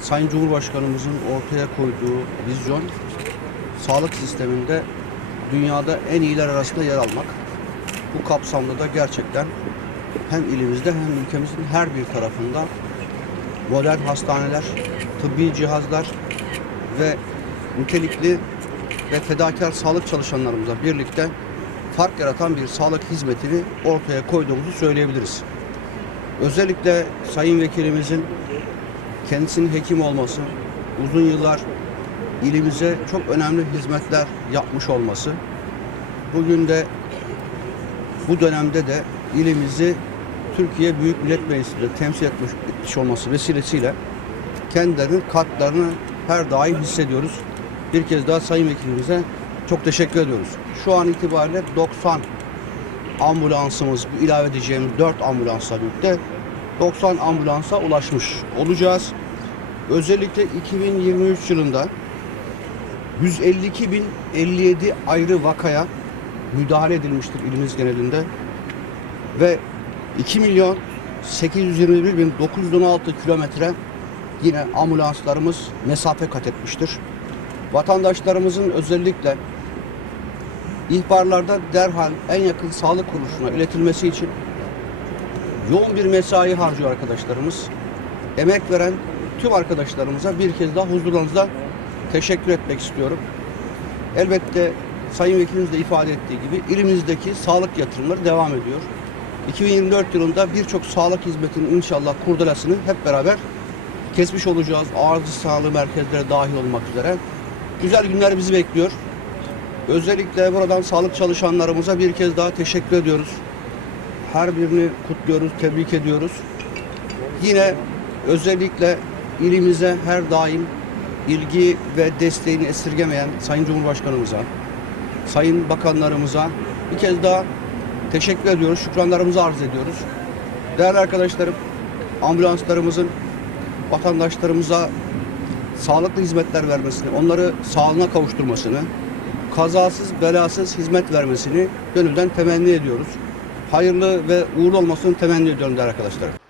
Sayın Cumhurbaşkanımızın ortaya koyduğu vizyon sağlık sisteminde dünyada en iyiler arasında yer almak. Bu kapsamda da gerçekten hem ilimizde hem ülkemizin her bir tarafında modern hastaneler, tıbbi cihazlar ve nitelikli ve fedakar sağlık çalışanlarımızla birlikte fark yaratan bir sağlık hizmetini ortaya koyduğumuzu söyleyebiliriz. Özellikle Sayın Vekilimizin kendisinin hekim olması, uzun yıllar ilimize çok önemli hizmetler yapmış olması, bugün de bu dönemde de ilimizi Türkiye Büyük Millet Meclisi'nde temsil etmiş, etmiş olması vesilesiyle kendilerinin katlarını her daim hissediyoruz. Bir kez daha Sayın Vekilimize çok teşekkür ediyoruz. Şu an itibariyle 90 ambulansımız, bu ilave edeceğimiz 4 ambulansla birlikte 90 ambulansa ulaşmış olacağız. Özellikle 2023 yılında 152.057 ayrı vakaya müdahale edilmiştir ilimiz genelinde ve 2 milyon 821.916 kilometre yine ambulanslarımız mesafe kat etmiştir. Vatandaşlarımızın özellikle ihbarlarda derhal en yakın sağlık kuruluşuna iletilmesi için yoğun bir mesai harcıyor arkadaşlarımız. Emek veren tüm arkadaşlarımıza bir kez daha huzurlarınızda teşekkür etmek istiyorum. Elbette Sayın Vekilimiz de ifade ettiği gibi ilimizdeki sağlık yatırımları devam ediyor. 2024 yılında birçok sağlık hizmetinin inşallah kurdelasını hep beraber kesmiş olacağız. Ağrı sağlığı merkezleri dahil olmak üzere. Güzel günler bizi bekliyor. Özellikle buradan sağlık çalışanlarımıza bir kez daha teşekkür ediyoruz. Her birini kutluyoruz, tebrik ediyoruz. Yine özellikle ilimize her daim ilgi ve desteğini esirgemeyen Sayın Cumhurbaşkanımıza, Sayın Bakanlarımıza bir kez daha teşekkür ediyoruz, şükranlarımızı arz ediyoruz. Değerli arkadaşlarım, ambulanslarımızın vatandaşlarımıza sağlıklı hizmetler vermesini, onları sağlığına kavuşturmasını, kazasız belasız hizmet vermesini gönülden temenni ediyoruz. Hayırlı ve uğurlu olmasını temenni ediyorum değerli arkadaşlar.